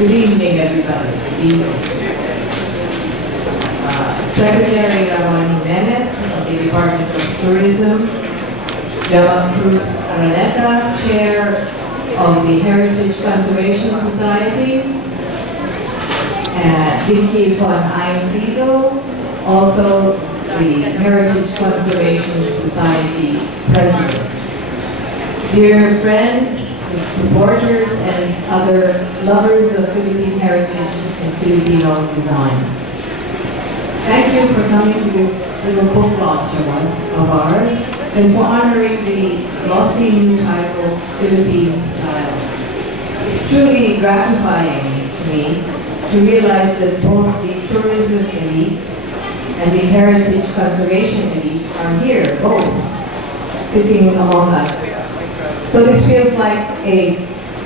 Good evening, everybody. Good evening. Secretary Ramon Jimenez of the Department of Tourism, Gemma Cruz Araneta, Chair of the Heritage Conservation Society, Vicky von Einsiedel, also the Heritage Conservation Society President. Dear friends, supporters, and other lovers of Philippine heritage and Filipino design, thank you for coming to this little book launch of ours and for honoring the glossy new title, Philippine Style. It's truly gratifying to me to realize that both the tourism elite and the heritage conservation elite are here, both sitting among us. So this feels like a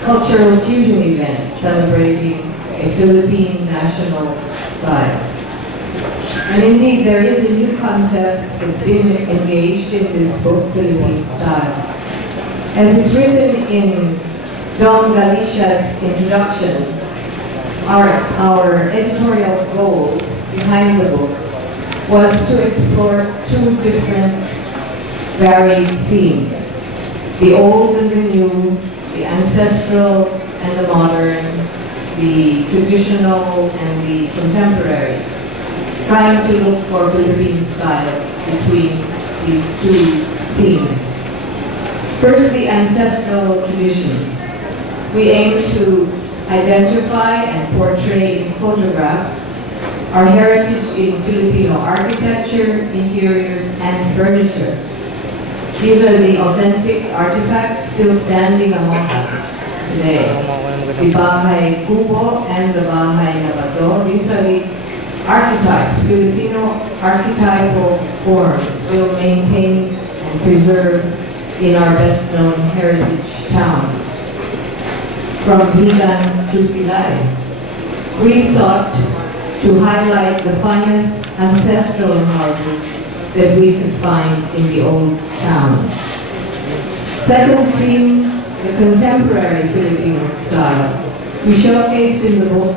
cultural fusion event celebrating a Philippine national style. And indeed, there is a new concept that's been engaged in this book, Philippine Style. As is written in Dom Galicia's introduction, our editorial goal behind the book was to explore two different varied themes: the old and the new, the ancestral and the modern, the traditional and the contemporary, trying to look for Philippine style between these two themes. First, the ancestral traditions. We aim to identify and portray in photographs our heritage in Filipino architecture, interiors, and furniture. These are the authentic artifacts still standing among us today. The Bahay Kubo and the Bahay Nabato, these are the archetypes, Filipino archetypal forms still maintained and preserved in our best-known heritage towns. From Bigan to Silay, we sought to highlight the finest ancestral houses that we could find in the old town. Second theme, the contemporary Filipino style. We showcased in the book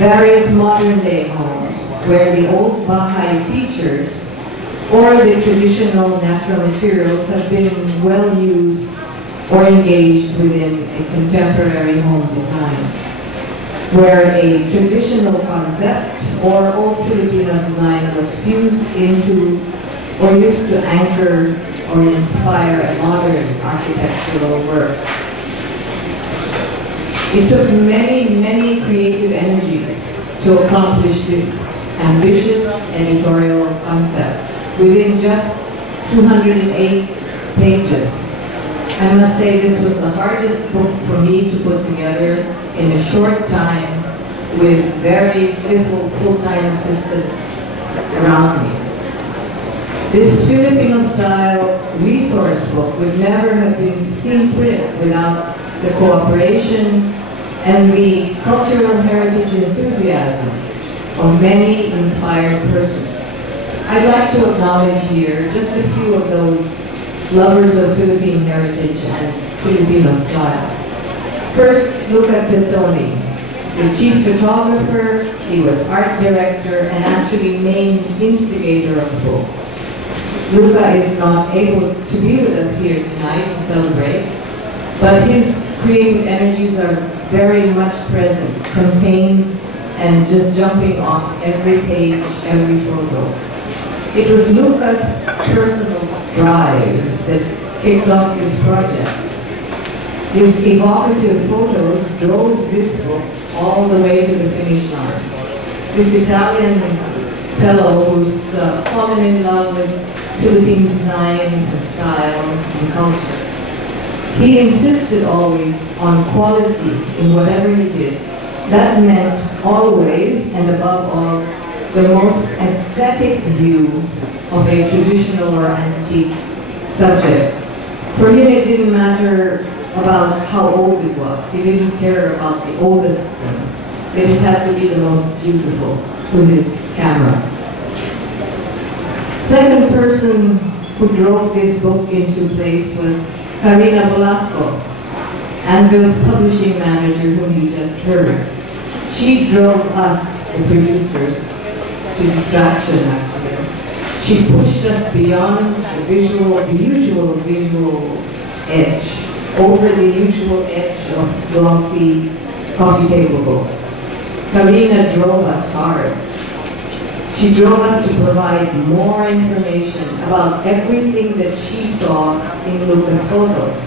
various modern-day homes where the old Bahay features or the traditional natural materials have been well used or engaged within a contemporary home design, where a traditional concept or old Filipino design was fused into or used to anchor or inspire a modern architectural work. It took many, many creative energies to accomplish this ambitious editorial concept within just 208 pages. I must say this was the hardest book for me to put together in a short time with very little full-time assistants around me. This Filipino-style resource book would never have been seen print without the cooperation and the cultural heritage enthusiasm of many inspired persons. I'd like to acknowledge here just a few of those lovers of Philippine heritage and Filipino style. First, Luca Pezzoni, the chief photographer. He was art director and actually main instigator of the book. Luca is not able to be with us here tonight to celebrate, but his creative energies are very much present, contained, and just jumping off every page, every photo. It was Luca's personal drive that kicked off this project. His evocative photos drove this book all the way to the finish line. This Italian fellow who's fallen in love with Philippine design and style and culture. He insisted always on quality in whatever he did. That meant always and above all the most aesthetic view of a traditional or antique subject. For him, it didn't matter about how old it was. He didn't care about the oldest thing. It had to be the most beautiful to his camera. Second person who drove this book into place was Karina Velasco, Anvil's publishing manager, whom you just heard. She drove us, the producers, to distraction actually. She pushed us beyond the usual visual edge, over the usual edge of glossy coffee table books. Karina drove us hard. She drove us to provide more information about everything that she saw in Luca's photos.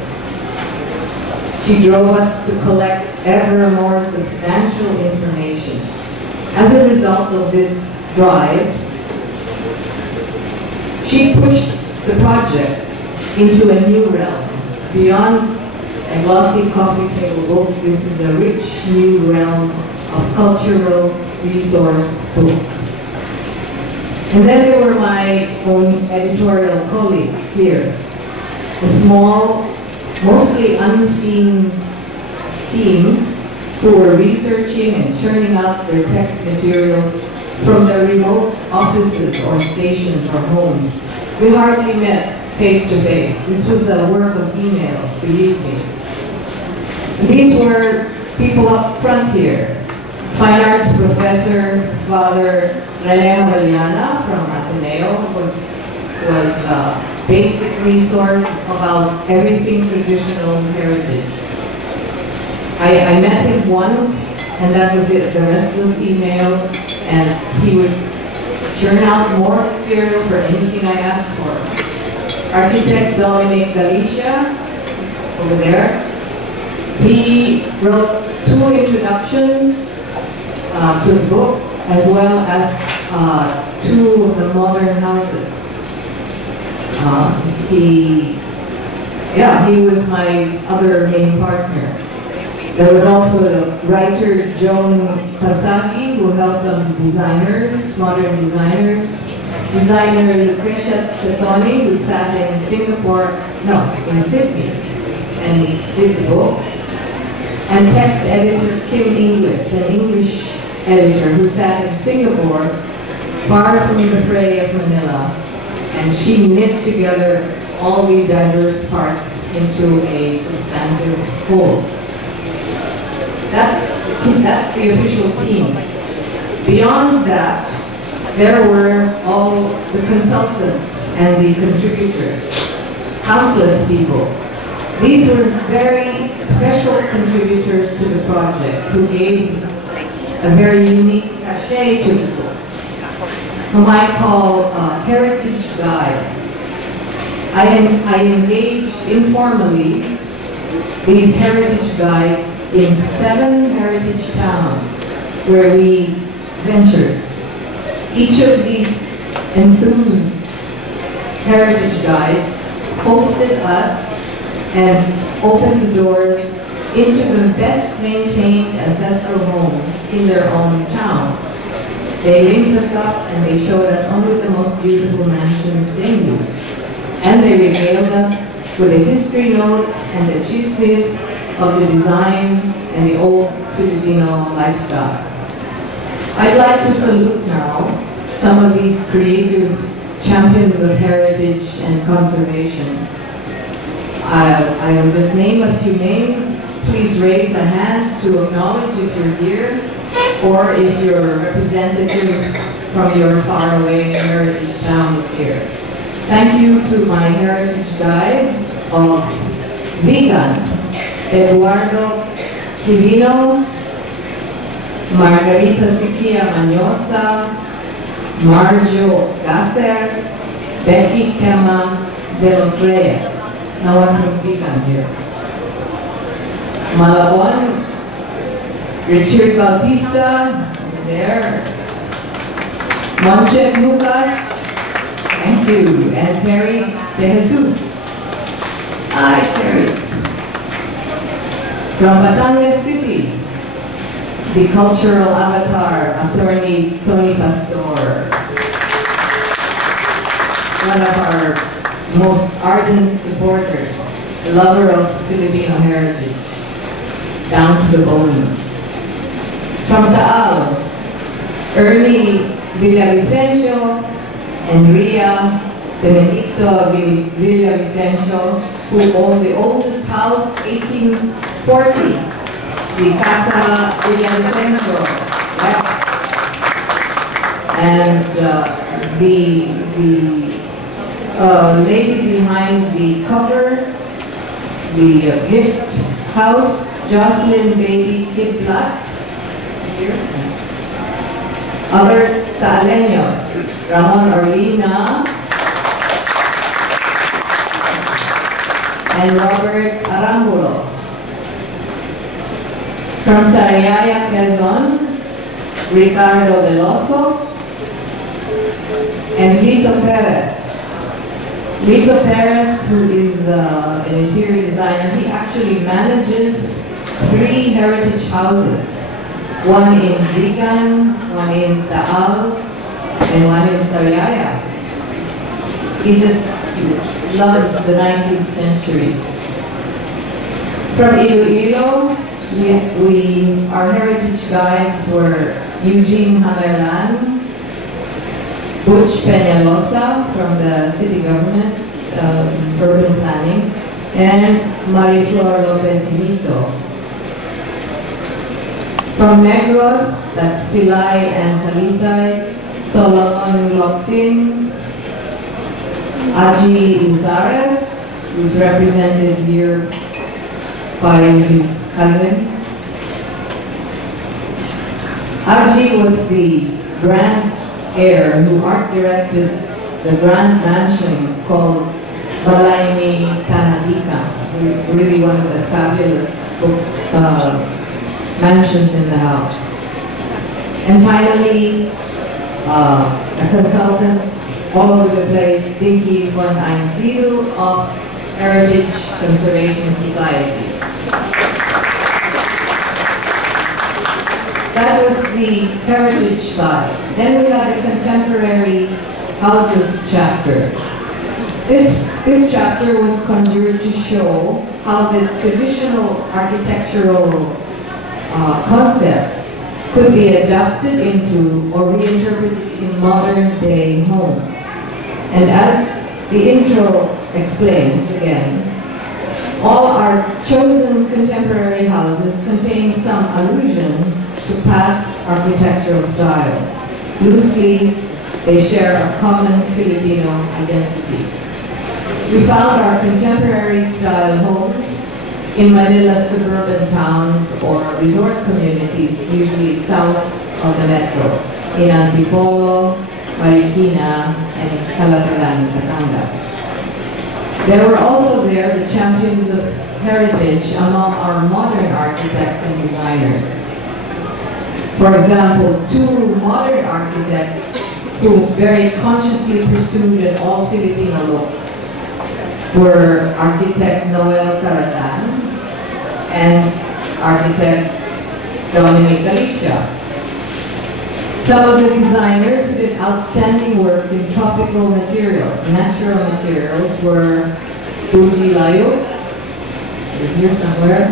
She drove us to collect ever more substantial information. As a result of this drive, she pushed the project into a new realm. Beyond a glossy coffee table book, this is a rich new realm of cultural resource book. And then there were my own editorial colleagues here. A small, mostly unseen team who were researching and churning out their text materials from their remote offices or stations or homes. We hardly met face to face. This was a work of emails, believe me. And these were people up front here. Fine arts professor, Father Rene Valiana from Ateneo was a basic resource about everything traditional heritage. I met him once, and that was it. The rest was email, and he would churn out more material for anything I asked for. Architect Dominic Galicia, over there, he wrote 2 introductions to the book, as well as 2 of the modern houses. He was my other main partner. There was also the writer Joan Tasaki, who helped us designers, modern designers. Designer Lucrecia Chetoni, who sat in Singapore, no, in Sydney, and did the book. And text editor Kim English, an English editor who sat in Singapore, far from the fray of Manila, and she knit together all these diverse parts into a substantive whole. That's the official team. Beyond that, there were all the consultants and the contributors, countless people. These were very special contributors to the project who gave a very unique cachet to the book, whom I call heritage guides. I engaged informally these heritage guides in 7 heritage towns where we ventured. Each of these enthused heritage guides hosted us and opened the doors into the best maintained ancestral homes in their own town. They linked us up and they showed us only the most beautiful mansions they knew. And they regaled us with a history note and the chismes of the design and the old Filipino lifestyle. I'd like to salute now some of these creative champions of heritage and conservation. I'll just name a few names. Please raise a hand to acknowledge if you're here or if your representative from your faraway heritage town is here. Thank you to my heritage guide of Vegan, Eduardo Quirino, Margarita Siquia Manyosa, Marjo Gasser, Becky Kema de los Reyes. No one from Vegan here. Malabon, Richard Bautista, there. Monche Lucas, thank you. And Terry De Jesus. Hi, Terry. From Batangas City, the cultural avatar, attorney Tony Pastor. One of our most ardent supporters, a lover of Filipino heritage, down to the bones. From Taal, Ernie Villavicencio and Ria Benedicto Villavicencio, who owned the oldest house, 1840, the Casa Centro, right? And the lady behind the cover, the gift house, Jocelyn Baby Kidlat. Here. Other Taaleños, Ramon Orlina and Robert Arangulo. From Sariaya, Quezon, Ricardo Veloso and Lito Perez. Lito Perez, who is an interior designer, he actually manages 3 heritage houses. One in Vigan, one in Taal, and one in Sariaya. He just loves the 19th century. From Iloilo, our heritage guides were Eugene Hamerlan, Butch Peñalosa from the city government, urban planning, and Mariflor Lopez Hito. From Negros, that's Pilay and Talisay, Solomon Locsin, Aji Uzares, who's represented here by his cousin. Aji was the grand heir who art directed the grand mansion called Balayni Tanadika, really one of the fabulous mansions in the house. And finally, a consultant all over the place, Dinky von Einziel of Heritage Conservation Society. That was the heritage side. Then we had a contemporary houses chapter. This chapter was conjured to show how the traditional architectural concepts could be adapted into or reinterpreted in modern day homes. And as the intro explains again, all our chosen contemporary houses contain some allusion to past architectural styles. Loosely, they share a common Filipino identity. We found our contemporary style homes in Manila's suburban towns or resort communities, usually south of the metro, in Antipolo, Marikina, and Calatagan, Batangas. There were also there the champions of heritage among our modern architects and designers. For example, 2 modern architects who very consciously pursued an all-Filipino look were architect Noel Saratan and architect Dominic Galicia. Some of the designers who did outstanding work in tropical materials, natural materials, were Fuji Layo, here somewhere,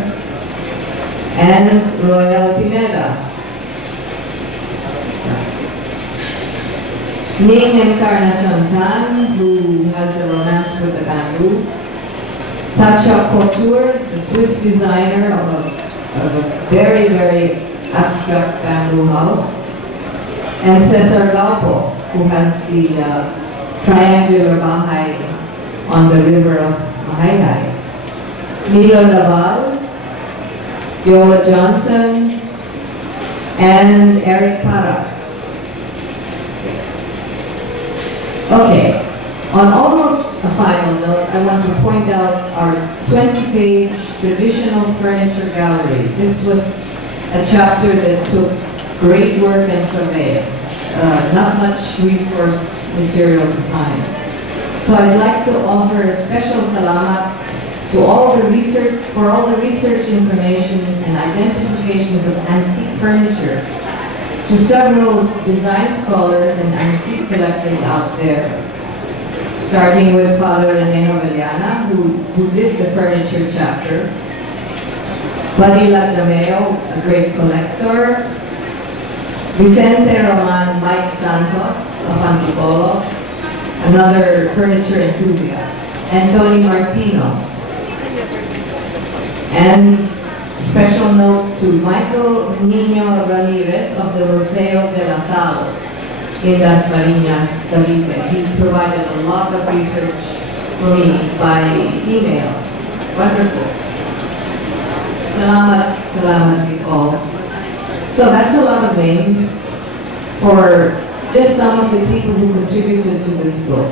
and Royal Pineda. Ning Encarnacion Tan, who has a romance with the bamboo. Sacha Couture, the Swiss designer of a very, very abstract bamboo house. And Cesar Galpo, who has the triangular bahay on the river of Mahayhay. Milo Laval, Yola Johnson, and Eric Parras. Okay, on almost a final note, I want to point out our 20-page traditional furniture gallery. This was a chapter that took great work and survey. Not much resource material to find. So I'd like to offer a special salamat to all the research, for all the research information and identifications of antique furniture, to several design scholars and antique collectors out there, starting with Father Rene Novellana, who did the furniture chapter, Padilla Tameo, a great collector, Vicente Roman Mike Santos of Antipolo, another furniture enthusiast, and Tony Martino. And Special note to Michael Nino Ramirez of the Museo de la Sal in Las Marinas, Cavite. He provided a lot of research for me by email. Wonderful. Salamat all. So that's a lot of names for just some of the people who contributed to this book.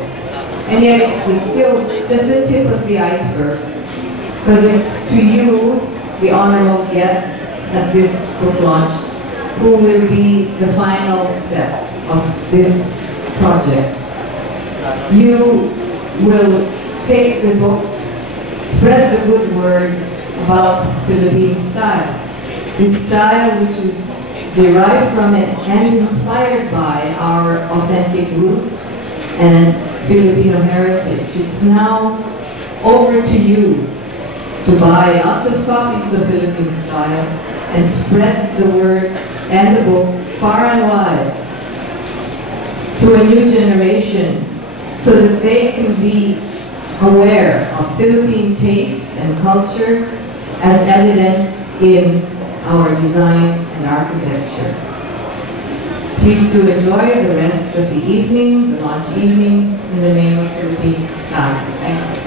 And yet it's still just the tip of the iceberg, because it's to you, the honorable guest at this book launch, who will be the final step of this project. You will take the book, spread the good word about Philippine style. This style which is derived from it and inspired by our authentic roots and Filipino heritage. It's now over to you to buy lots of copies of Philippine style and spread the word and the book far and wide to a new generation so that they can be aware of Philippine taste and culture as evident in our design and architecture. Please do enjoy the rest of the evening, the launch evening, in the name of Philippine style. Thank you.